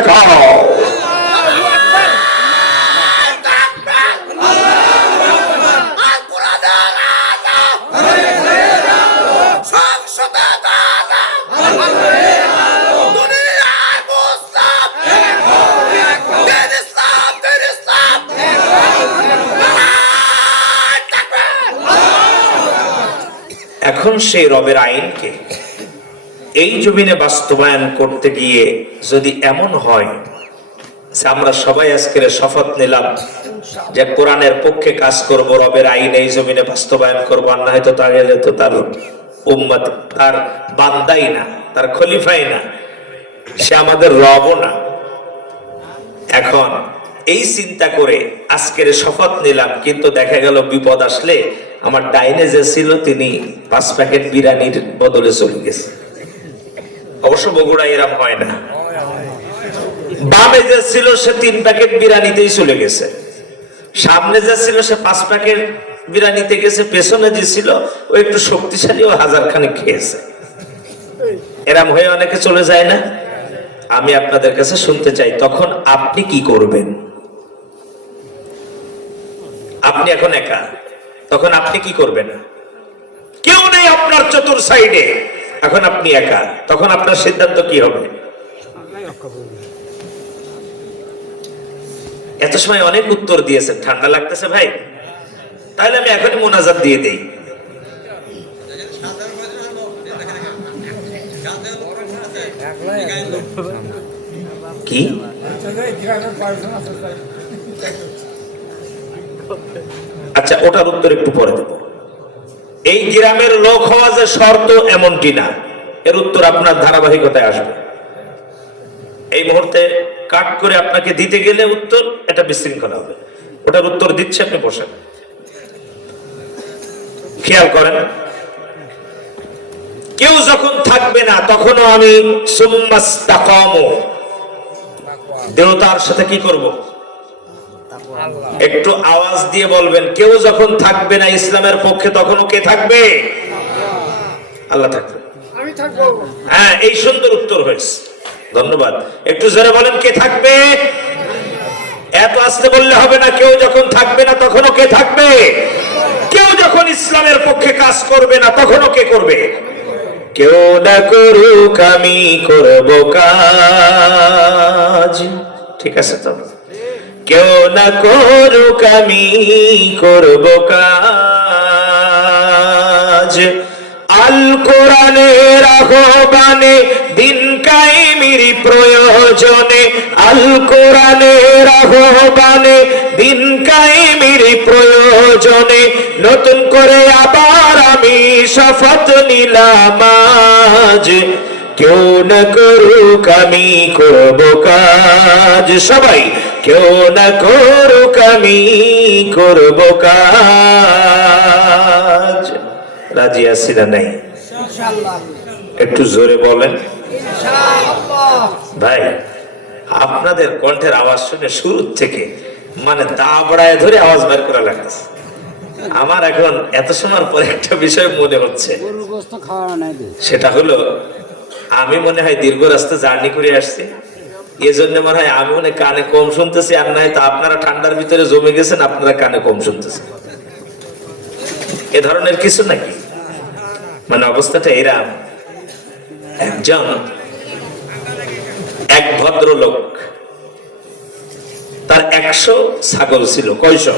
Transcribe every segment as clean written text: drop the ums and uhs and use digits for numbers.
দেখাও। এখন সেই রবের আইনকে এই জমিনে বাস্তবায়ন করতে গিয়ে যদি এমন হয় যে আমরা সবাই আজকের শপথ নিলাম যে কোরআনের পক্ষে কাজ করব, রবের আইন এই জমিনে বাস্তবায়ন করবো, আর না হয়তো তাহলে তো তার উম্মত, তার বান্দাই না, তার খলিফাই না, সে আমাদের রবও না। এখন এই চিন্তা করে আজকের শপথ নিলাম, কিন্তু দেখা গেল বিপদ আসলে আমার ডাইনে যে ছিল তিনি 5 প্যাকেট বিরিয়ানির বদলে চলে গেছে। অবশ্য বগুড়া এরম হয় না। বামে যে ছিল সে 3 প্যাকেট বিরিয়ানিতেই চলে গেছে, সামনে যে ছিল সে 5 প্যাকেট বিরিয়ানিতে গেছে, পেছনে যে ছিল ও একটু শক্তিশালী ও 1000 খানিক খেয়েছে। এরম হয়ে অনেকে চলে যায় না? আমি আপনাদের কাছে শুনতে চাই, তখন আপনি কি করবেন? আপনি এখন একা, তখন আপনি কি করবেন? কেউ নেই আপনার চতুর সাইডে, এখন আপনি একা, তখন আপনার সিদ্ধান্ত কি হবে? এত সময় অনেক উত্তর দিয়েছেন, ঠান্ডা লাগতেছে ভাই, তাহলে আমি এখনই মোনাজাত দিয়ে দেই। কি আচ্ছা, ওটার উত্তর একটু পরে দেব। এই গ্রামের লোক হওয়া যে শর্ত এমনটি না, এর উত্তর আপনার ধারাবাহিকতায় আসবে। এই মুহূর্তে কাট করে আপনাকে দিতে গেলে উত্তর এটা বিশৃঙ্খলা হবে। ওটার উত্তর দিচ্ছে, আপনি বসেন, খেয়াল করেন। কেউ যখন থাকবে না তখনও আমি সুম্মাস্তাকামু, দৃঢ়তার সাথে কি করব? একটু আওয়াজ দিয়ে বলবেন, কেউ যখন থাকবে না ইসলামের পক্ষে তখনও কে থাকবে? আল্লাহ থাকবে, আমি থাকবো। হ্যাঁ, এই সুন্দর উত্তর হয়েছে, ধন্যবাদ। একটু জোরে বলেন, কে থাকবে? এত আস্তে বললে হবে না। কেউ যখন থাকবে না তখনও কে থাকবে? কেউ যখন ইসলামের পক্ষে কাজ করবে না তখনও কে করবে? কেউ না করুক আমি করব কাজ। ঠিক আছে তো? কেউ না করুক আমি করব কাজ। আল কোরআনের আহ্বানে দিন কায়েমের প্রয়োজনে, আল কোরআনের আহ্বানে দিন কায়েমের প্রয়োজনে নতুন করে আবার আমি শপথ নিলাম আজ। কেউ না করুক আমি করব কাজ। সবাই, কেউ না করুক আমি করব কাজ। রাজি আছি না নাই? একটু জোরে বলেন ভাই। আপনাদের কণ্ঠের আওয়াজ শুনে শুরু থেকে মানে দাবড়ায় ধরে আওয়াজ বের করা লাগছে। আমার এখন এত সময় পরে একটা বিষয় মনে হচ্ছে, সেটা হলো আমি মনে হয় দীর্ঘ রাস্তা জার্নি করে আসছি, এই জন্য মনে হয় আমি মনে কানে কম শুনতেছি, আর না হয়তো আপনারা ঠান্ডার ভিতরে জমে গেছেন, আপনারা কানে কম শুনতেছেন, এ ধরনের কিছু নাকি? মানে অবস্থাটা এরকম, এক ভদ্রলোক, তার 100 ছাগল ছিল। কয়শো?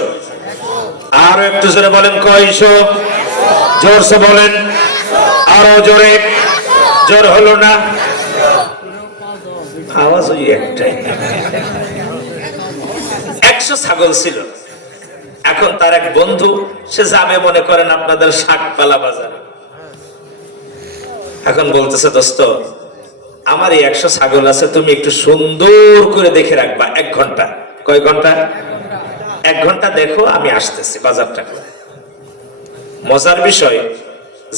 আরো একটু জোরে বলেন, কয়শো? জোরসে বলেন, আরো জোরে। জোর হলো না, আওয়াজ ওই একটাই। 100 ছাগল ছিল। এখন তার এক বন্ধু, সে যাবে মনে করেন আপনাদের শাকপালা বাজার। এখন বলতেছে, দোস্ত আমার এই 100 ছাগল আছে, তুমি একটু সুন্দর করে দেখে রাখবা 1 ঘন্টা। কয় ঘন্টা? 1 ঘন্টা দেখো, আমি আসতেছি বাজারটা করে। মজার বিষয়,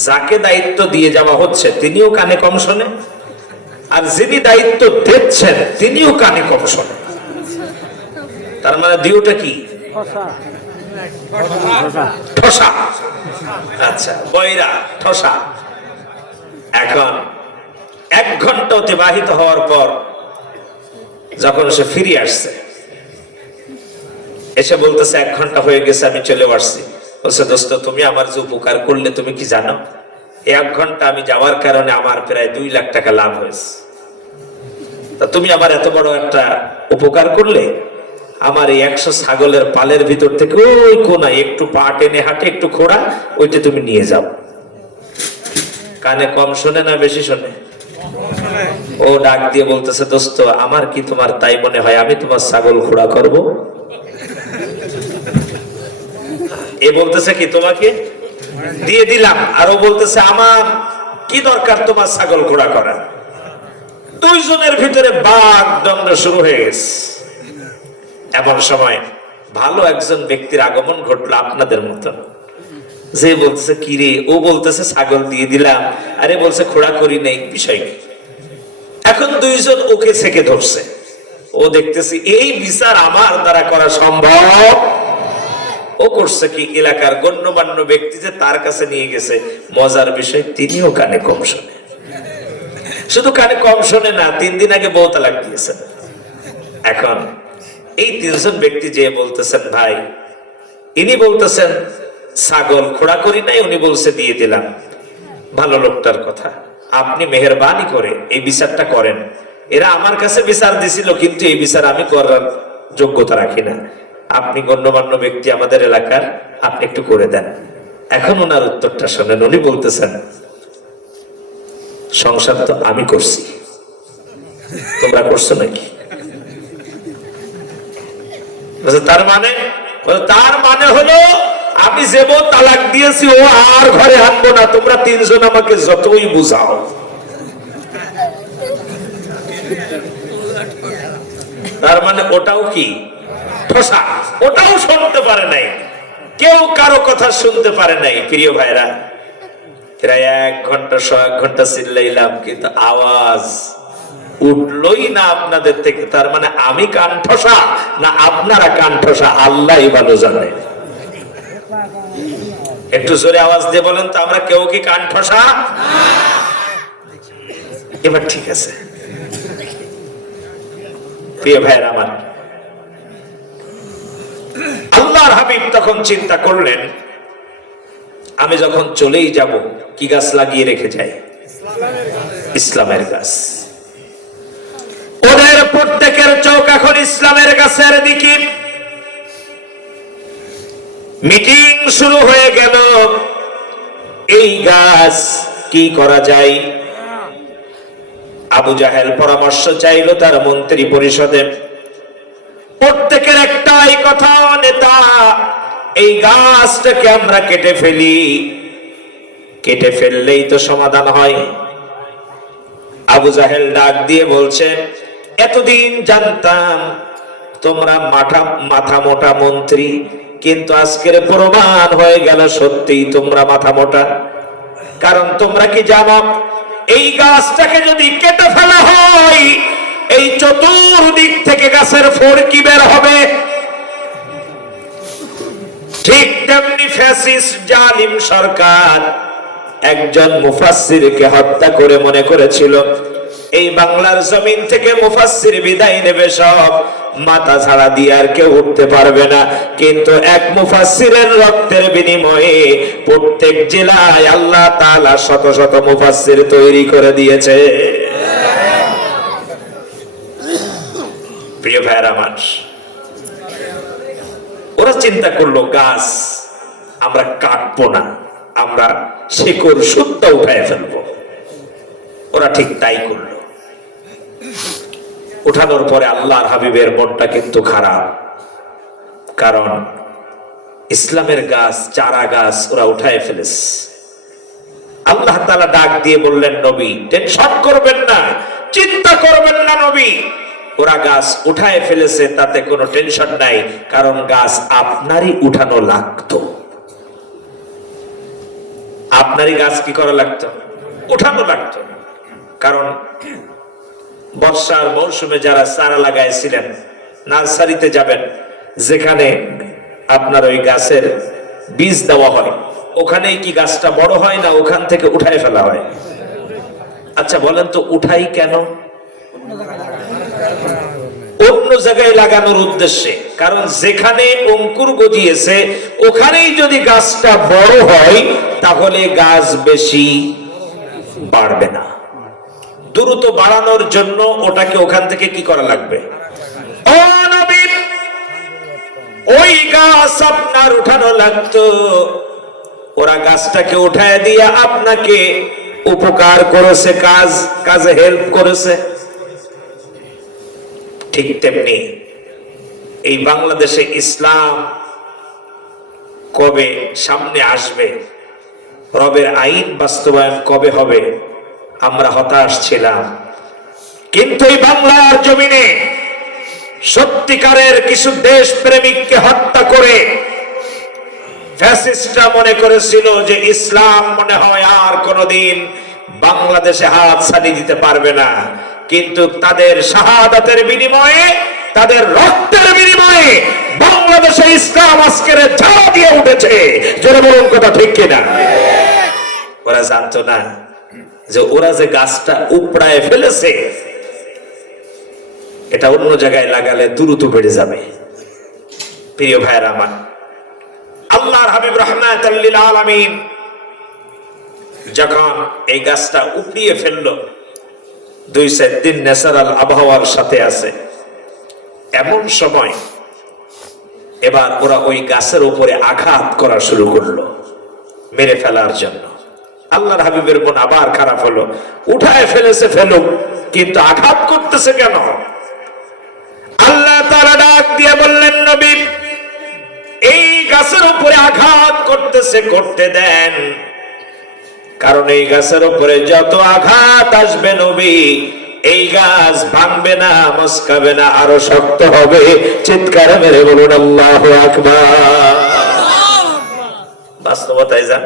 যাকে দায়িত্ব দিয়ে যাওয়া হচ্ছে তিনিও কানে কম শোনে, আর যিনি দায়িত্ব দিচ্ছেন তিনিও কানে কম শোনে। তার মানে দিওটা কি? ঠসা। আচ্ছা, বয়রা, ঠসা। এখন 1 ঘন্টা অতিবাহিত হওয়ার পর যখন সে ফিরে আসছে, এসে বলতেছে 1 ঘন্টা হয়ে গেছে, আমি চলে আসছি। বলছে, দোস্ত তুমি আমার যে উপকার করলে তুমি কি জানো? 1 ঘন্টা আমি যাওয়ার কারণে আমার প্রায় 2 লাখ টাকা লাভ হয়েছে। তা তুমি আমার এত বড় একটা উপকার করলে, আমার এই 100 ছাগলের পালের ভিতর থেকে ওই কোনায় একটু পা টেনে হাঁটে একটু খোড়া, ওইটা তুমি নিয়ে যাও। কানে কম শোনে না বেশি শোনে? ও ডাক দিয়ে বলতেছে, দোস্ত আমার কি তোমার তাই মনে হয় আমি তোমার ছাগল খোড়া করব? এ বলতেছে কি তোমাকে দিয়ে দিলাম, আর ও বলতেছে আমার কি দরকার তোমার ছাগল খোড়া করা। দুইজনের ভিতরে বাক দ্বন্দ্ব শুরু হয়ে গেছে। এমন সময় ভালো একজন ব্যক্তির আগমন ঘটলো আপনাদের মতন। যে বলতেছে কি রে? ও বলতেছে ছাগল দিয়ে দিলাম, আরে বলছে খোড়া করি নাই, বিষয় কি? এখন দুইজন ওকে ছেকে ধরছে। ও দেখতেছি এই বিচার আমার দ্বারা করা সম্ভব। ও করছে কি, এলাকার গণ্যমান্য ব্যক্তি যে তার কাছে নিয়ে গেছে। মজার বিষয় তিনিও কানে কম শোনে। শুধু কানে কম শোনে না, 3 দিন আগে বউ তালাক দিয়েছেন। এখন এই 3 জন ব্যক্তি যে বলতেছেন ভাই, ইনি বলতেছেন ছাগল খোড়া করি নাই, উনি বলছে দিয়ে দিলাম। ভালো লোকটার কথা, আপনি মেহেরবানি করে এই বিচারটা করেন। এরা আমার কাছে বিচার দিছিল, কিন্তু এই বিচার আমি করার যোগ্যতা রাখি না। আপনি গণ্যমান্য ব্যক্তি আমাদের এলাকার, আপনি একটু করে দেন। এখন ওনার উত্তরটা শোনেন। উনি বলতেছেন, সংসার তো আমি করছি, তোমরা করছো নাকি? তার মানে হলো আমি যে বউ তালাক দিয়েছি ও আর ঘরে আনবো না, তোমরা 3 জন আমাকে যতই বুঝাও। তার মানে ওটাও কি ঠোসা, ওটাও শুনতে পারে নাই, কেউ কারো কথা শুনতে পারে নাই। প্রিয় ভাইরা, প্রায় 1 ঘন্টা 1 ঘন্টা চিল্লাইলাম, কিন্তু আওয়াজ উঠলই না আপনাদের থেকে। তার মানে আমি কান ঠোসা না আপনারা কান ঠোসা, আল্লাহই ভালো জানে। একটু জোরে আওয়াজ দিয়ে বলেন তো, আমরা কেউ কি কান ঠোসা? এবার ঠিক আছে। প্রিয় ভাইরা আমার, আল্লাহর হাবিব তখন চিন্তা করলেন, আমি যখন চলেই যাব কি গাছ লাগিয়ে রেখে যাই? ইসলামের গাছ। ওদের প্রত্যেকের চোখ এখন ইসলামের গাছের দিকে। মিটিং শুরু হয়ে গেল, এই গাছ কি করা যায়? আবু জাহেল পরামর্শ চাইল তার মন্ত্রী পরিষদে। প্রত্যেকের একটাই কথা, নেতা এই গাছটাকে আমরা কেটে ফেলি, কেটে ফেললেই তো সমাধান হয়। আবু জাহেল ডাক দিয়ে বলছে, এতদিন জানতাম তোমরা মাথা মোটা মন্ত্রী, কিন্তু আজকের প্রমাণ হয়ে গেল সত্যিই তোমরা মাথা মোটা। কারণ তোমরা কি জানো, এই গাছটাকে যদি কেটে ফেলা হয়, এই চতুর্দিক থেকে গাছের ফড়কি বের হবে। ঠিক তেমনি ফ্যাসিস্ট জালিম সরকার একজন মুফাসসিরকে হত্যা করে মনে করেছিল এই বাংলার জমিন থেকে মুফাসসির বিদায় নেবে, সব মাথা ছাড়া দিয়ে আর কেউ উঠতে পারবে না। কিন্তু এক মুফাসসিরের রক্তের বিনিময়ে প্রত্যেক জেলায় আল্লাহ তাআলা শত শত মুফাসসির তৈরি করে দিয়েছে। প্রিয় ভাইরা আমার, ওরা চিন্তা করলো গাছ আমরা কাটবো না, আমরা শিকড় শুদ্ধ উঠায় ফেলবো। ওরা ঠিক তাই করলো। উঠানোর পরে আল্লাহর হাবিবের মনটা কিন্তু খারাপ, কারণ ইসলামের গাছ, চারা গাছ ওরা উঠায় ফেলেছে। আল্লাহ তাআলা ডাক দিয়ে বললেন, নবী টেনশন করবেন না, চিন্তা করবেন না নবী, ওরা গাছ উঠায় ফেলেছে, তাতে কোনো টেনশন নাই, কারণ গাছ আপনারই উঠানো লাগতো। আপনারই গাছ কি করা লাগতো? উঠানো লাগতো। কারণ বর্ষার মৌসুমে যারা চারা লাগাইছিলেন, নার্সারিতে যাবেন, যেখানে আপনার ওই গাছের বীজ দেওয়া হয়, ওখানেই কি গাছটা বড় হয় না ওখান থেকে উঠায় ফেলা হয়? আচ্ছা বলেন তো, উঠাই কেন? অন্য জায়গায় লাগানোর উদ্দেশ্যে। কারণ যেখানে অঙ্কুর গজিয়েছে ওখানেই যদি গাছটা বড় হয় তাহলে গাছ বেশি বাড়বে না। দ্রুত বাড়ানোর জন্য ওটাকে ওখান থেকে কি করা লাগবে? ও নবী, ওই গাছ আপনার উঠানো লাগতো, ওরা গাছটাকে উঠায় দিয়ে আপনাকে উপকার করেছে, কাজে হেল্প করেছে। ঠিক তেমনি এই বাংলাদেশে ইসলাম কবে সামনে আসবে, রবের আইন বাস্তবায়ন কবে হবে, আমরা হতাশ ছিলাম। কিন্তু এই বাংলার জমিনে সত্যিকারের কিছু দেশ প্রেমিককে হত্যা করে ফ্যাসিস্টরা মনে করেছিল যে ইসলাম মনে হয় আর কোনদিন বাংলাদেশে হাত ছাড়িয়ে দিতে পারবে না। কিন্তু তাদের শাহাদাতের বিনিময়ে, তাদের রক্তের বিনিময়ে বাংলাদেশে ইসলাম আজকের ঝাড়া দিয়ে উঠেছে। জোরে বলুন কথা ঠিক কিনা? ওরা জানতো না যে ওরা যে গাছটা উপড়ায় ফেলেছে এটা অন্য জায়গায় লাগালে দ্রুত বেড়ে যাবে। প্রিয় ভাইয়েরা আমার, আল্লাহর হাবিব রাহমাতাল লিল আলামিন যখন এই গাছটা উপড়িয়ে ফেললো, 2-4 দিন ন্যাচারাল আবহাওয়ার সাথে আছে, এমন সময় এবার ওরা ওই গাছের উপরে আঘাত করা শুরু করলো মেরে ফেলার জন্য। আল্লাহর হাবিবের মন আবার খারাপ হলো, উঠায় ফেলেছে ফেলুক, কিন্তু আঘাত করতেছে কেন? আল্লাহ তাআলা ডাক দিয়ে বললেন, নবী এই গাছের উপরে আঘাত করতেছে, করতে দেন, কারণ এই গাছের উপরে যত আঘাত আসবে নবী, এই গাছ ভাঙবে না, মস্কাবে না, আরো শক্ত হবে। চিৎকার মেরে বলুন আল্লাহু আকবার। বাস্তবতায় যান,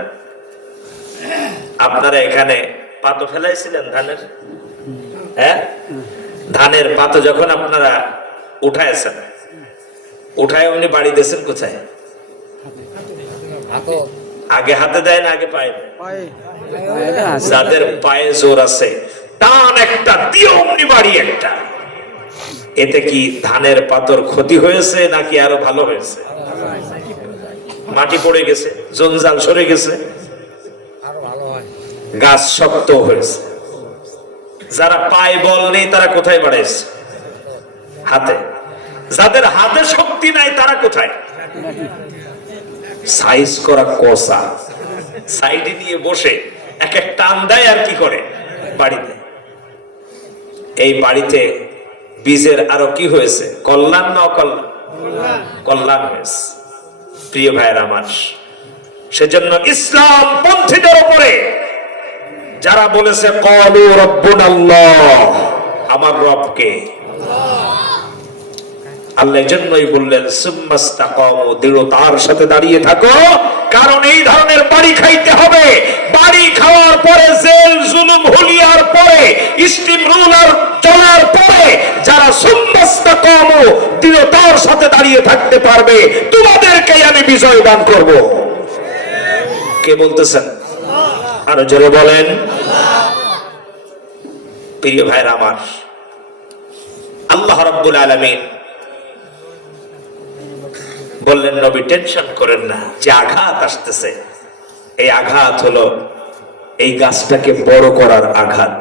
আপনারা এখানে পাতো ফেলাইছিলেন ধানের, হ্যাঁ, ধানের পাতো যখন আপনারা উঠাইছেন, উঠায় উনি বাড়ি দিয়েছেন কোথায়? আগে হাতে দেয় না আগে পায়ে? যাদের পায়ে জোর আছে টান একটা দিয়ে অমনি বাড়ি একটা। এতে কি ধানের পাতর ক্ষতি হয়েছে নাকি আরো ভালো হয়েছে? মাটি পড়ে গেছে, জঞ্জাল সরে গেছে, গাছ শক্ত হয়েছে। যারা পায়ে বল নেই তারা কোথায় বাড়াইছে? হাতে। যাদের হাতে শক্তি নাই তারা কোথায়? সাইজ করা কষা সাইডে নিয়ে বসে এক এক টান দেয় আর কি করে বাড়ি দেয়। এই বাড়িতে বীজের আরো কি হয়েছে? কল্যাণ না অকল্যাণ? কল্যাণ হয়েছে। প্রিয় ভাইয়েরা আমার, সেজন্য ইসলাম পন্থীদের উপরে যারা বলেছে ক্বালু রাব্বুনাল্লাহ, আমার রবকে, আল্লাহ জন্যই বললেন সুম্মাস্তাকামু, দৃঢ়তার সাথে দাঁড়িয়ে থাকো। কারণ এই ধরনের বাড়ি খাইতে হবে। বাড়ি খাওয়ার পরে, জেল জুলুম হুলিয়ার পরে, স্টিম রুলার চলার পরে যারা সুম্মাস্তাকামু, দৃঢ়তার সাথে দাঁড়িয়ে থাকতে পারবে, তোমাদেরকে আমি বিজয় দান করব। কে বলতেছেন? আরো জোরে বলেন। প্রিয় ভাইরা আমার, আল্লাহ রাব্বুল আলামিন বললেন, নবী টেনশন করেন না, যে আঘাত আসতেছে এই আঘাত হলো এই গাছটাকে বড় করার আঘাত।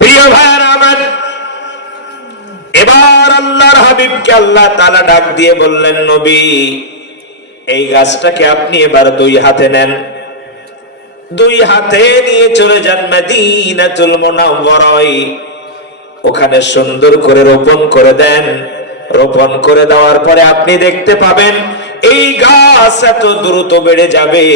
প্রিয় ভাইরা আমার, এবার আল্লাহর হাবিবকে আল্লাহ তাআলা ডাক দিয়ে বললেন, নবী এই গাছটাকে আপনি এবার 2 হাতে নেন, 2 হাতে নিয়ে চলে যান মদিনাতুল মুনাওয়ারায়, ওখানে সুন্দর করে রোপণ করে দেন। রোপণ করে দেওয়ার পরে আপনি দেখতে পাবেন এই গাছ এত দ্রুত বেড়ে যাবে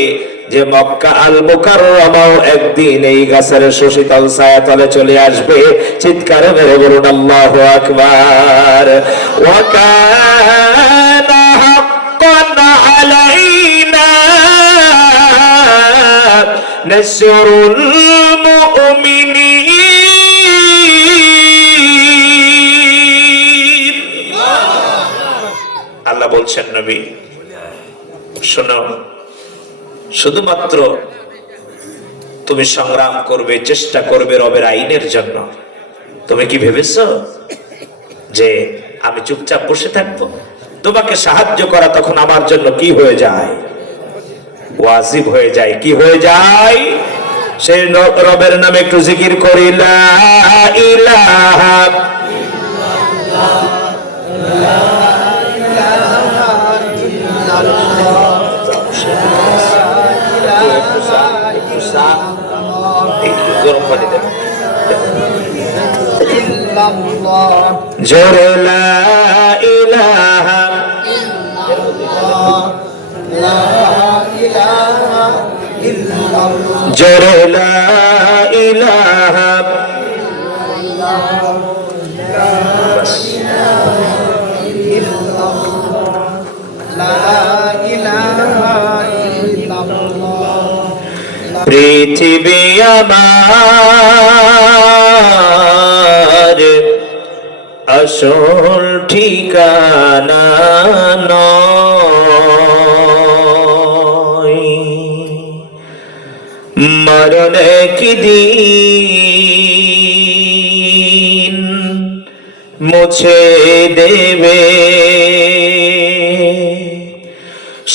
যে মক্কা আল মুকাররমাও একদিন এই গাছের সুশীতল ছায়াতলে চলে আসবে। চিৎকার মেরে বলুন আল্লাহু আকবার। ওয়া কানা হাক্কান আলাইনা নাসরুল মুমিনিন। আল্লাহ বলছেন, নবী শোনো, শুধুমাত্র তুমি সংগ্রাম করবে, চেষ্টা করবে রবের আইনের জন্য, তুমি কি ভেবেছো যে আমি চুপচাপ বসে থাকবো? তোমাকে সাহায্য করা তখন আমার জন্য কি হয়ে যায়? ওয়াজিব হয়ে যায়। কি হয়ে যায়? সেই রবের নামে একটু জিকির করি, লা ইলাহা একটু গরম পানি দেন। জোরে লা ইলাহা জোরে লা ইলাহা পৃথিবী আমার আসল ঠিকানা নয়, মরণে কি দিন মুছে দেবে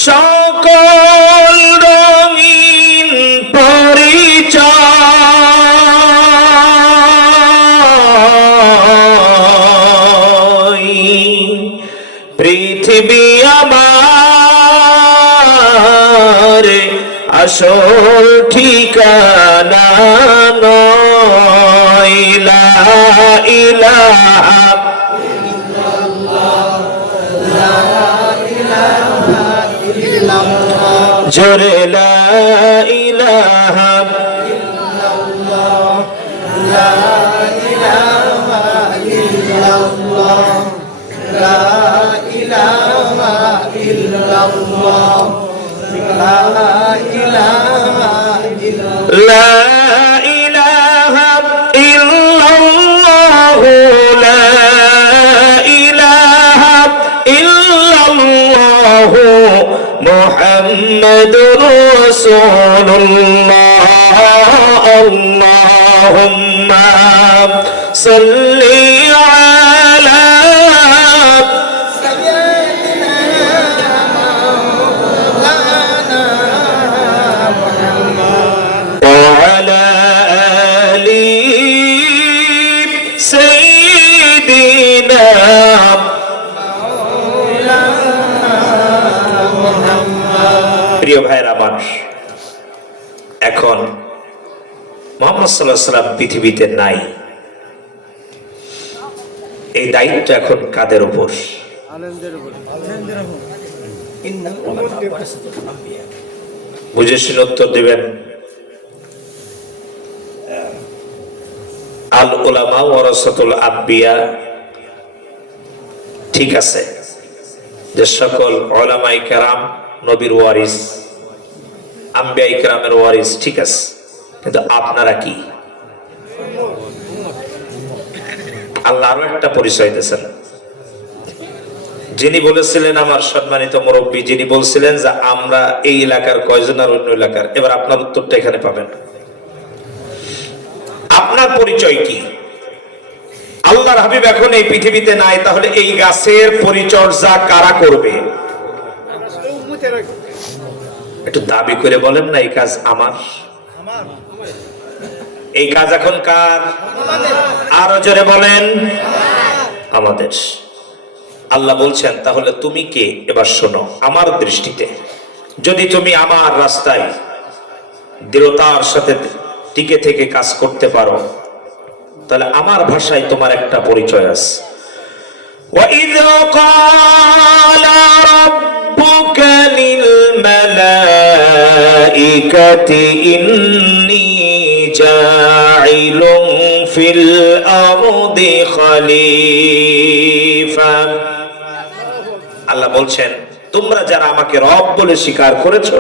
সকল রঙিন পরিচয়। পৃথিবী আমার আসল ঠিকানা নয়, লা ইলাহা জোরে লা ইলাহা লা ইলাহা ইল্লাল্লাহ, লা ইলাহা ইল্লাল্লাহ মুহাম্মাদুর রাসূলুল্লাহ। আল্লাহুম্মা সাল্লি আলা প্রিয় ভাইরা মানুষ। এখন মুহাম্মদ সাল্লাল্লাহু আলাইহি ওয়াসাল্লাম পৃথিবীতে নাই, এই দায়িত্ব এখন কাদের উপর? বুঝে শুনে উত্তর দিবেন। আল উলামা ওয়ারাসাতুল আম্বিয়া, ঠিক আছে, যে সকল উলামায়ে কেরাম নবীর ওয়ারিস, আম্বিয়ায়ে কেরামের ওয়ারিস, ঠিক আছে, কিন্তু আপনারা কি? আল্লাহ আরো একটা পরিচয় দিয়েছেন। যিনি বলেছিলেন, আমার সম্মানিত মুরব্বী, যিনি বলছিলেন যে আমরা এই এলাকার কয়জন আর অন্য এলাকার, এবার আপনার উত্তরটা এখানে পাবেন। আপনার পরিচয় কি? আল্লাহর হাবিব এখন এই পৃথিবীতে নাই, তাহলে এই গাছের পরিচর্যা কারা করবে? একটু দাবি করে বলেন না, এই কাজ আমার, এই কাজ এখন কার? আরো জোরে বলেন, আমাদের। আল্লাহ বলছেন, তাহলে তুমি কে? এবার শোনো, আমার দৃষ্টিতে যদি তুমি আমার রাস্তায় দৃঢ়তার সাথে টিকে থেকে কাজ করতে পারো, তাহলে আমার ভাষায় তোমার একটা পরিচয় আছে। وَإِذْ قَالَ رَبُّكَ لِلْمَلَائِكَةِ إِنِّي جَاعِلٌ فِي الْأَرْضِ خَلِيفَةً। আল্লাহ বলছেন, তোমরা যারা আমাকে রব বলে স্বীকার করেছো,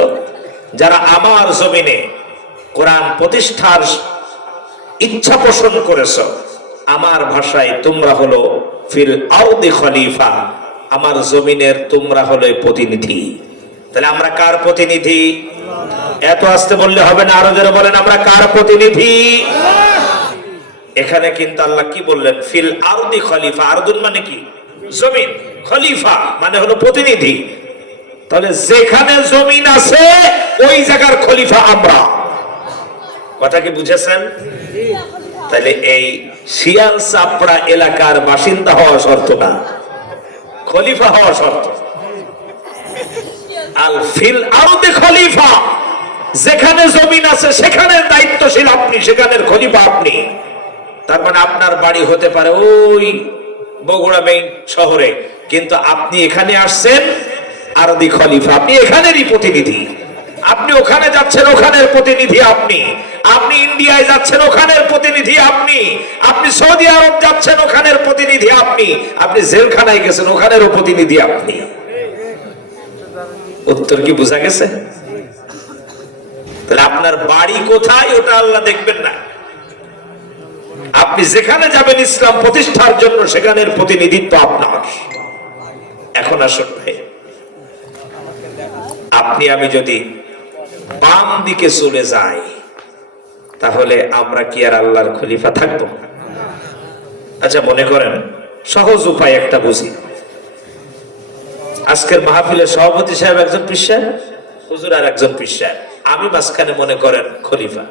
যারা আমার জমিনে কোরআন প্রতিষ্ঠার ইচ্ছা পোষণ করেছ, আমার ভাষায় তোমরা হলো ফিল আরদি খলিফা, আমার জমিনের তোমরা হলো প্রতিনিধি। তাহলে আমরা কার প্রতিনিধি? এত আস্তে বললে হবে না, আরো জোরে বলেন, আমরা কার প্রতিনিধি? এখানে কিন্তু আল্লাহ কি বললেন, ফিল আরদি খলিফা। আরদুন মানে কি? জমিন। খলিফা মানে হলো প্রতিনিধি। তাহলে যেখানে জমিন আছে ওই জায়গার খলিফা আমরা। কথা কি বুঝেছেন? তাহলে এই শিয়াল চাপড়া এলাকার বাসিন্দা হওয়া শর্ত না, খলিফা হওয়া শর্ত। আল ফিল আরদি খলিফা, যেখানে জমিন আছে সেখানে দায়িত্বশীল আপনি, সেখানের খলিফা আপনি। তার মানে আপনার বাড়ি হতে পারে ওই বগুড়া মেইন শহরে, কিন্তু আপনি এখানে আসছেন আরদি খলিফা, আপনি এখানেরই প্রতিনিধি। আপনি ওখানে যাচ্ছেন, ওখানের প্রতিনিধি আপনি। আপনি ইন্ডিয়ায় যাচ্ছেন, ওখানের প্রতিনিধি আপনি। আপনি সৌদি আরব যাচ্ছেন, ওখানের প্রতিনিধি আপনি। আপনি জেলখানায় গেছেন, ওখানেরও প্রতিনিধি আপনি। উত্তর কি বোঝা গেছে? তাহলে আপনার বাড়ি কোথায় ওটা আল্লাহ দেখবেন না। আপনি যেখানে যাবেন ইসলাম প্রতিষ্ঠার জন্য, সেখানের প্রতিনিধিত্ব আপনার। এখন আসুন ভাই, আপনি আমি যদি বাম দিকে চলে যাই, তাহলে আমরা কি আর আল্লাহর খলিফা থাকবো? আচ্ছা মনে করেন, সহজ উপায় একটা বুঝি। আজকের মাহফিলের সভাপতি সাহেব একজন পীর সাহেব, হুজুর আর একজন পীর সাহেব, আমি মাঝখানে মনে করেন খলিফা।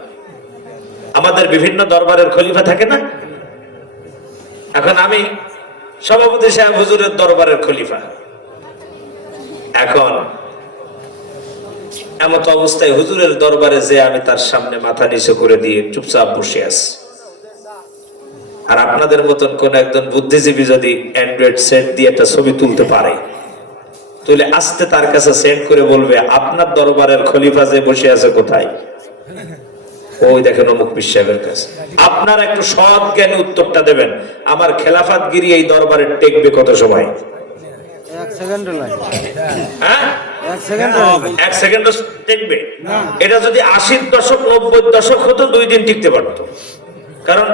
আমাদের বিভিন্ন দরবারের খলিফা থাকে না? এখন আমি সভাপতি সাহেব হুজুরের দরবারের খলিফা। এখন এমত অবস্থায় হুজুরের দরবারে যে আমি তার সামনে মাথা নিচু করে দিয়ে চুপচাপ বসে আছি, আর আপনাদের মতন কোন একজন বুদ্ধিজীবী যদি অ্যান্ড্রয়েড সেট দিয়ে একটা ছবি তুলতে পারে, তুলে আস্তে তার কাছে সেন্ড করে বলবে, আপনার দরবারের খলিফা যে বসে আছে কোথায়? ওই দেখেন অমুক পীর সাহেবের কাছে। আপনার একটু সৎ জ্ঞানে উত্তরটা দেবেন, আমার খেলাফতগিরি এই দরবারে টেকবে কত সময়? এক সেকেন্ড টেকবে? এটা যদি 80 দশক 90 দশক হতো 2 দিন টিকতে পারতো। কারণ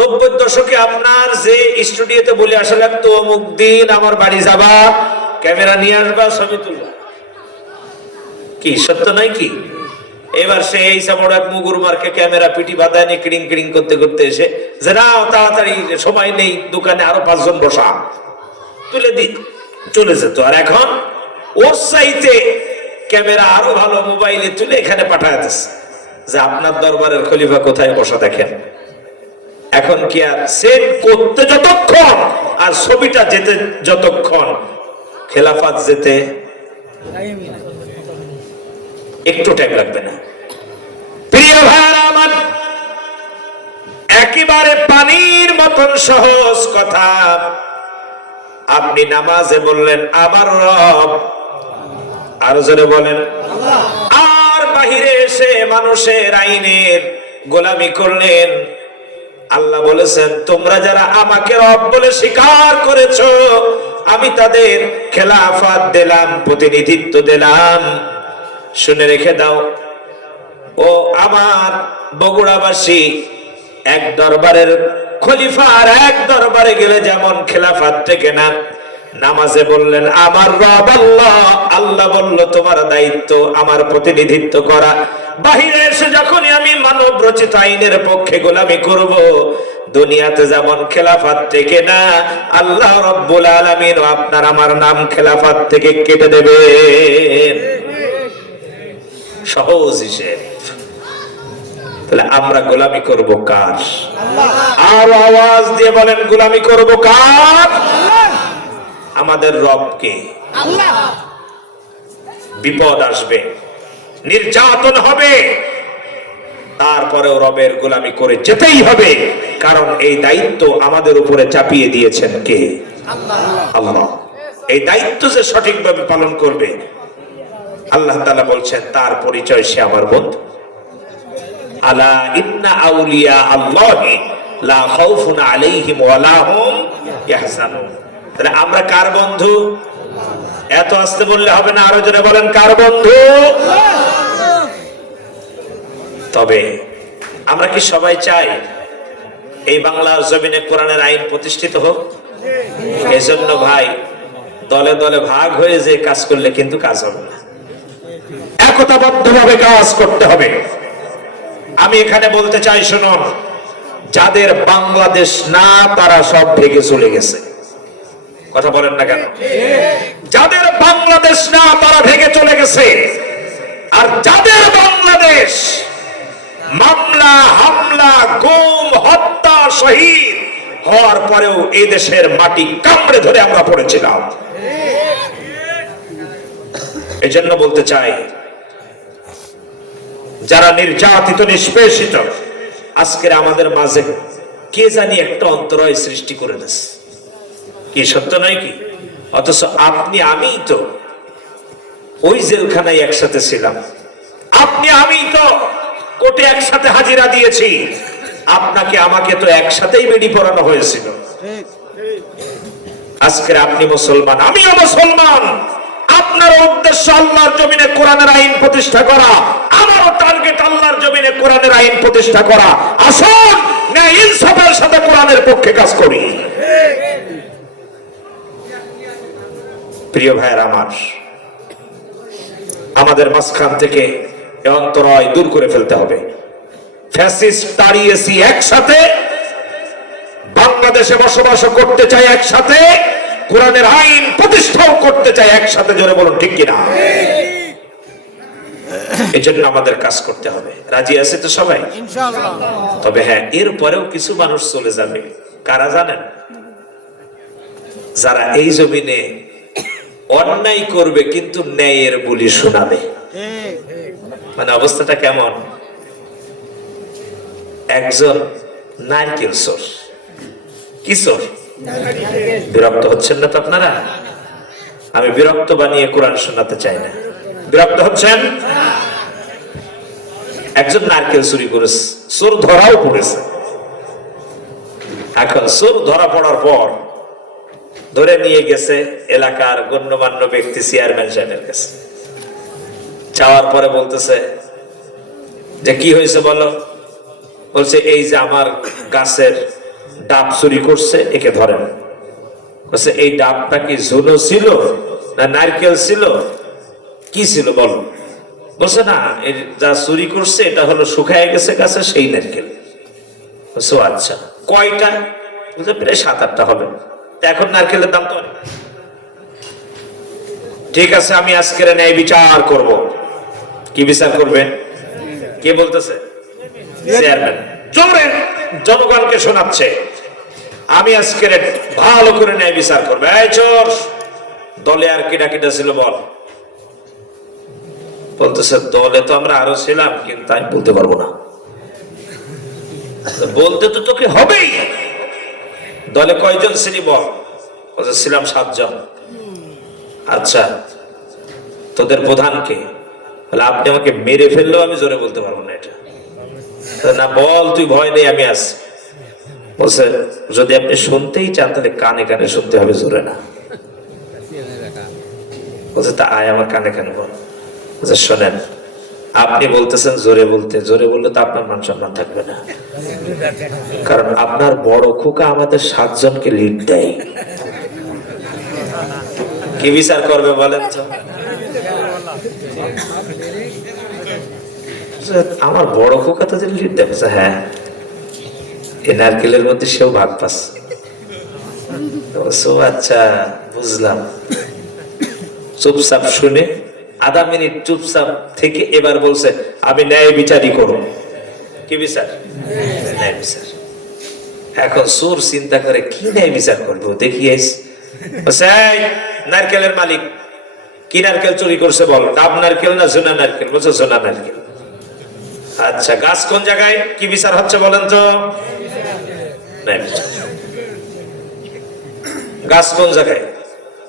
90 দশকে আপনার যে স্টুডিওতে বলে আসা লাগতো, অমুক দিন আমার বাড়ি যাবা, ক্যামেরা নিয়ে আসবা, ছবি তুলবা। কি সত্য নয় কি? এবার সে এই বড় এক মুগুর মার্কে ক্যামেরা পিটি বাঁধায় নিয়ে কিড়িং কিড়িং করতে করতে এসে যে না তাড়াতাড়ি সময় নেই, দোকানে আরো 5 জন বসা, তুলে দি চলে যেত। আর এখন ওর চাইতে ক্যামেরা আরো ভালো মোবাইলে তুলে এখানে পাঠায় দিচ্ছে যে আপনার দরবারের খলিফা কোথায় বসা দেখেন। এখন কি আর সেট করতে যতক্ষণ আর ছবিটা যেতে যতক্ষণ, খেলাফত যেতে একটু টাইম লাগবে না। প্রিয় ভাইরা আমার, একেবারে পানির মতন সহজ কথা। আপনি নামাজে বললেন আমার রব, আর জোরে বলেন আল্লাহ। আর বাহিরে এসে মানুষের আইনের গোলামি করলেন। আল্লাহ বলেছেন, তোমরা যারা আমাকে রব বলে স্বীকার করেছো, আমি তাদের খেলাফত দিলাম, প্রতিনিধিত্ব দিলাম। শুনে রেখে দাও, ও আমার বগুড়াবাসী, এক দরবারের খলিফা আর এক দরবারে গেলে যেমন খেলাফত থেকে না। নামাজে বললেন আমার রব আল্লাহ, আল্লাহ বলল তোমার দায়িত্ব আমার প্রতিনিধিত্ব করা। বাহিরে এসে যখনই আমি মানব রচিত আইনের পক্ষে গোলামি করব, দুনিয়াতে যেমন খেলাফত থেকে না, আল্লাহ রব্বুল আলামিন আপনার আমার নাম খেলাফত থেকে কেটে দেবেন। সহজ হিসেব। তাহলে আমরা গোলামি করব কার? আর আওয়াজ দিয়ে বলেন, গোলামি করব কার? আমাদের রবকে। বিপদ আসবে, নির্যাতন হবে, তারপরেও রবের গোলামি করে যেতেই হবে। কারণ এই দায়িত্ব আমাদের উপরে চাপিয়ে দিয়েছেন কে? আল্লাহ। এই দায়িত্ব যে সঠিকভাবে পালন করবে, আল্লাহ তাআলা বলছেন তার পরিচয় সে আমার বন্ধু। আলা ইন্না আউলিয়া আল্লাহি লা খাউফুন আলাইহিম ওয়া লা হুম ইয়াহজানুন। তাহলে আমরা কার বন্ধু? এত আস্তে বললে হবে না, আরো জোরে বলেন কার বন্ধু? তবে আমরা কি সবাই চাই এই বাংলার জমিনে কোরআনের আইন প্রতিষ্ঠিত হোক? এজন্য ভাই, দলে দলে ভাগ হয়ে যে কাজ করলে কিন্তু কাজ হবে না, একতাবদ্ধভাবে কাজ করতে হবে। আমি এখানে বলতে চাই, শুনুন, যাদের বাংলাদেশ না তারা সব ভেঙে চলে গেছে। কথা বলেন না কেন? যাদের বাংলাদেশ না তারা ভেঙে চলে গেছে, আর যাদের বাংলাদেশ মামলা হামলা গুম হত্যা শহীদ হওয়ার পরেও এই দেশের মাটি কামড়ে ধরে আমরা পড়েছিলাম। এই জন্য বলতে চাই, যারা নির্যাতিত নিষ্পেষিত আজকের আমাদের মাঝে কে জানি একটা অন্তরায় সৃষ্টি করে দিয়েছে, কি সত্য নয় কি? অথচ আপনি আমি তো ওই জেলখানায় একসাথে ছিলাম, আপনি আমি তো কোর্টে একসাথে হাজিরা দিয়েছি, আপনাকে আমাকে তো একসাথেই বেড়ি পরানো হয়েছিল। আজকের আপনি মুসলমান, আমিও মুসলমান, আপনার উদ্দেশ্য আল্লাহর জমিনে কোরআনের আইন প্রতিষ্ঠা করা, আমারও টার্গেট আল্লাহর জমিনে কোরআনের আইন প্রতিষ্ঠা করা। আসুন ন্যায় ইনসাফের সাথে কোরআনের পক্ষে কাজ করি। প্রিয় ভাইয়ের আমার, আমাদের মাঝখান থেকে এই অন্তরায় দূর করে ফেলতে হবে। ফ্যাসিস্ট তাড়িয়েছি একসাথে, বাংলাদেশে বসবাস করতে চাই একসাথে, কোরআনের আইন প্রতিষ্ঠাও করতে চাই একসাথে। জোরে বলুন ঠিক কিনা? এই জন্য আমাদের কাজ করতে হবে। রাজি আছে তো সবাই? তবে হ্যাঁ, এরপরেও কিছু মানুষ চলে যাবে। কারা জানেন? যারা এই জমিনে অন্যায় করবে কিন্তু ন্যায়ের বলি শোনাবে। মানে অবস্থাটা কেমন? একজন নারকেল চোর, কি চোর? বিরক্ত হচ্ছেন না তো আপনারা? আমি বিরক্ত বানিয়ে কোরআন শোনাতে চাই না। বিরক্ত হচ্ছেন? একজন নারকেল চুরি করেছে, চোর ধরাও পড়েছে। এখন চোর ধরা পড়ার পর ধরে নিয়ে গেছে এলাকার গণ্যমান্য ব্যক্তি চেয়ারম্যান সাহেবের কাছে। যাওয়ার পরে বলতেছে যে কি হয়েছে বলো। বলছে এই যে আমার গাছের ডাব চুরি করছে, একে ধরেন। বলছে এই ডাবটা কি ঝুনো ছিল না নারকেল ছিল, কি ছিল বলো? বলছে না, যা চুরি করছে এটা হলো শুকায় গেছে গাছে সেই নারকেল। বলছে আচ্ছা, কয়টা? বলছে প্রায় 7-8টা হবে। এখন নারকেলের দাম তো অনেক। ঠিক আছে, আমি আজকের ন্যায় বিচার করব। কি বিচার করবেন? কে বলতেছে? চেয়ারম্যান জোরে জনগণকে শোনাচ্ছে, আমি আজকের ভালো করে ন্যায় বিচার করবো। এই চোর, দলে আর কিটা কিটা ছিল বল। বলতেছে দলে তো আমরা আরো ছিলাম, কিন্তু আমি বলতে পারবো না। বলতে তো তোকে হবেই। দলে কয়জন ছিলি বল? বলছে ছিলাম 7 জন। আচ্ছা, তোদের প্রধান কে? বলে আপনি আমাকে মেরে ফেললেও আমি জোরে বলতে পারবো না এটা। না বল, তুই ভয় নেই, আমি আছি। বলছে যদি আপনি শুনতেই চান তাহলে কানে কানে শুনতে হবে, জোরে না। বলছে তা আয় আমার কানে কানে বল। বলছে শোনেন, আপনি বলতেছেন জোরে বলতে, জোরে বললে তো আপনার মান সম্মান থাকবে না, কারণ আপনার বড় খোকা আমাদের 7 জনকে লিড দেয়। কি বিচার করবে বলেন তো? আমার বড় খোকা তাদের লিড দেয়। হ্যাঁ, এই নারকেলের মধ্যে সেও ভাগ পাচ্ছে। আচ্ছা বুঝলাম। চুপচাপ শুনে আধা মিনিট চুপচাপ থেকে এবার বলছে আমি ন্যায় বিচারই করব। কি বিচার? ন্যায় বিচার। এখন চোর চিন্তা করে কি ন্যায় বিচার করবো, দেখিয়েছ। নারকেলের মালিক কি নারকেল চুরি করছে বল? ডাব নারকেল না জোনা নারকেল? বলছে জোনা নারকেল। আচ্ছা, গাছ কোন জায়গায়? কি বিচার হচ্ছে বলেন তো? ন্যায় বিচার। গাছ কোন জায়গায়?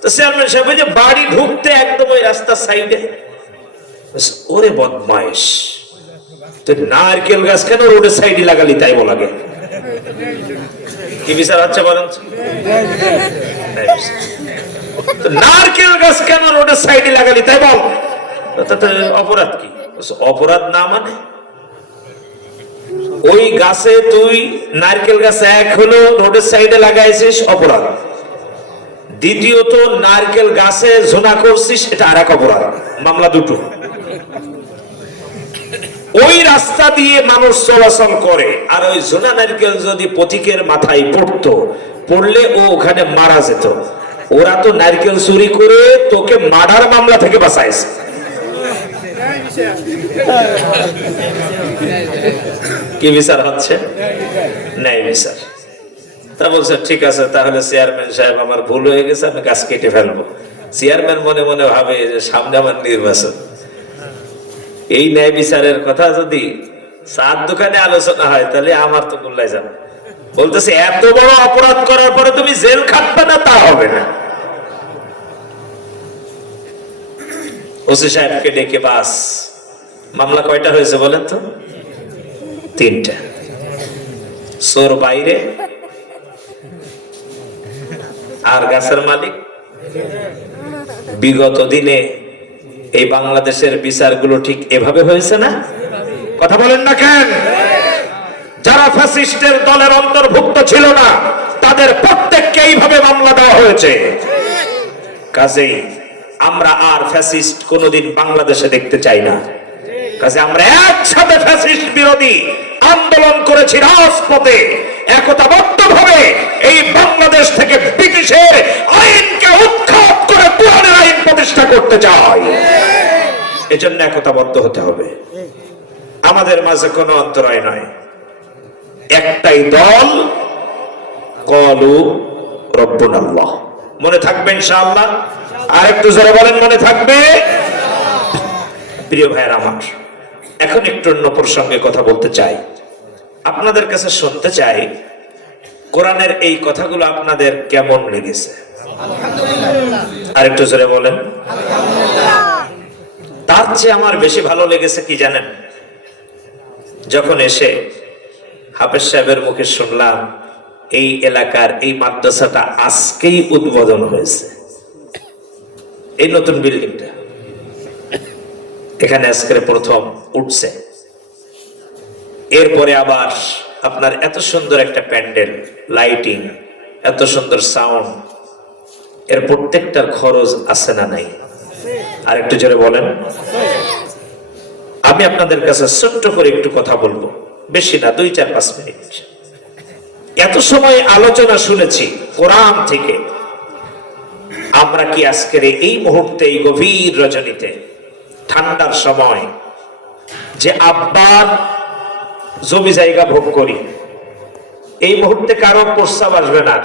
তো চেয়ারম্যান সাহেব যে বাড়ি ঢুকতে একদম ওই রাস্তার সাইডে। ওরে বদমাইশ, তুই নারকেল গাছ কেন রোডের সাইডে লাগালি তাই বলাগে? কি বিচার হচ্ছে বলেন? নারকেল গাছ কেন রোডের সাইডে লাগালি তাই বল। অপরাধ কি? অপরাধ না মানে ওই গাছে তুই নারকেল গাছ এক হলো রোডের সাইডে লাগাইছিস, অপরাধ। দ্বিতীয়ত নারকেল গাছে ঝোনা করছিস, এটা আর এক অপরাধ। মামলা দুটো। ওই রাস্তা দিয়ে মানুষ চলাচল করে, আর ওই জোনা নারকেল যদি পথিকের মাথায় পড়তো, পড়লে ও ওখানে মারা যেত। ওরা তো নারকেল চুরি করে তোকে মার্ডার মামলা থেকে বাঁচাইছে। কি বিচার হচ্ছে? ন্যায় বিচার। তা বলছে ঠিক আছে, তাহলে চেয়ারম্যান সাহেব আমার ভুল হয়ে গেছে, আমি গাছ কেটে ফেলবো। চেয়ারম্যান মনে মনে ভাবে যে সামনে আমার নির্বাচন, এই ন্যায় বিচারের কথা যদি চার দোকানে আলোচনা হয় তাহলে আমার তো গোল্লায় যাবে। বলতেছে এত বড় অপরাধ করার পরে তুমি জেল খাটবে না, তা হবে না। ওসি সাহেবকে ডেকে বাস, মামলা কয়টা হয়েছে বলেন তো? 3টা। চোর বাইরে আর গাছের মালিক। বিগত দিনে এই বাংলাদেশের বিচারগুলো ঠিক এভাবে হয়েছে না? কথা বলেন না কেন? যারা ফ্যাসিস্টের দলের অন্তর্ভুক্ত ছিল না তাদের প্রত্যেককে এইভাবে মামলা দেওয়া হয়েছে। কাজেই আমরা আর ফ্যাসিস্ট কোনোদিন বাংলাদেশে দেখতে চাই না। কাজে আমরা একসাথে ফ্যাসিস্ট বিরোধী আন্দোলন করেছি রাজপথে, একতাবদ্ধভাবে এই বাংলাদেশ থেকে ব্রিটিশের আইনকে উৎখাত করে কোরআনের আইন প্রতিষ্ঠা করতে চাই। এজন্য একতাবদ্ধ হতে হবে। আমাদের মাঝে কোনো অন্তরায় নয়, একটাই দল, কলু রব্বুনাল্লাহ। মনে থাকবে ইনশাআল্লাহ? আর একটু জোরে বলেন, মনে থাকবে? প্রিয় ভাইয়ের আমার, এখন একটু অন্য প্রসঙ্গে কথা বলতে চাই। আপনাদের কাছে শুনতে চাই কোরআনের এই কথাগুলো আপনাদের কেমন লেগেছে? আর একটু জোরে বলেন। তার চেয়ে আমার বেশি ভালো লেগেছে কি জানেন? যখন এসে হাফেজ সাহেবের মুখে শুনলাম এই এলাকার এই মাদ্রাসাটা আজকেই উদ্বোধন হয়েছে, এই নতুন বিল্ডিংটা এখানে আজকে প্রথম উঠছে। এরপরে আবার আপনার এত সুন্দর একটা প্যান্ডেল, লাইটিং, এত সুন্দর সাউন্ড, এর প্রত্যেকটার খরচ আছে না নাই? আর একটু জোরে বলেন। আমি আপনাদের কাছে ছোট্ট করে একটু কথা বলবো, বেশি না, 2-4-5 মিনিট। এত সময় আলোচনা শুনেছি কোরআন থেকে, আমরা কি আজকের এই মুহূর্তে, এই গভীর রজনীতে, ঠান্ডার সময় যে আব্বার জমি জায়গা ভোগ করি, এই মুহূর্তে কারো প্রস্তাব আসবে না,